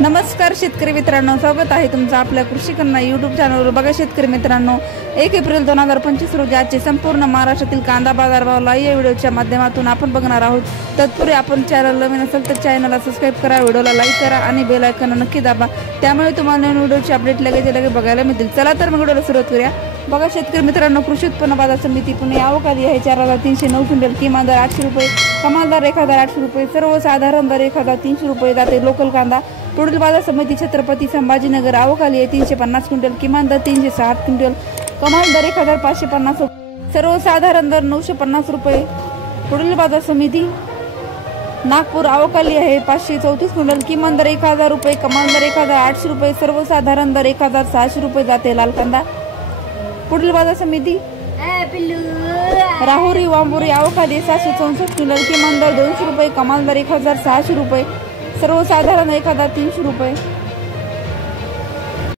नमस्कार शेतकरी मित्रांनो, स्वागत आहे तुमचं आपल्या कृषी कन्या यूट्यूब चॅनलवर। बघा शेतकरी मित्रांनो, 1 एप्रिल 2025 रोजी आजचे संपूर्ण महाराष्ट्रातील कांदा बाजारभाव लाईव्ह व्हिडिओच्या माध्यमातून आपण बघणार आहोत। तत्पूर्वी आपण चॅनल नवीन असेल तर चॅनलला सबस्क्राइब करा, व्हिडिओला लाईक करा आणि बेल आयकॉन नक्की दाबा, त्यामुळे तुम्हाला नवीन व्हिडिओची अपडेट लगेच बघायला मिळतील। चला तर मग व्हिडिओला सुरुवात करूया। बघा शेतकरी मित्रांनो, कृषी उत्पन्न बाजार समिती पुणे आवक आली आहे 4309 क्विंटल, किमान दर 800 रुपये, कमाल दर 1800 रुपये, सर्वसाधारण दर 1300 रुपये जाते लोकल कांदा। पुढील बाजार समिती छत्रपती संभाजीनगर आवक आली आहे 350 क्विंटल, किमान दर 360 क्विंटल, कमाल दर 1550 रुपये, सर्वसाधारण दर 950 रुपये। पुढील बाजार समिती नागपूर आवक आली आहे 534 क्विंटल, किमान दर 1000 रुपये, कमाल दर 1800 रुपये, सर्वसाधारण दर 1600 रुपये जाते लाल कांदा। पुढील बाजार समिती राहुरी वांबुरी आवक आली 764 क्विंटल, किमान दर 200 रुपये, कमाल दर 1600 रुपये, सर्वसाधारण 1300 रुपये।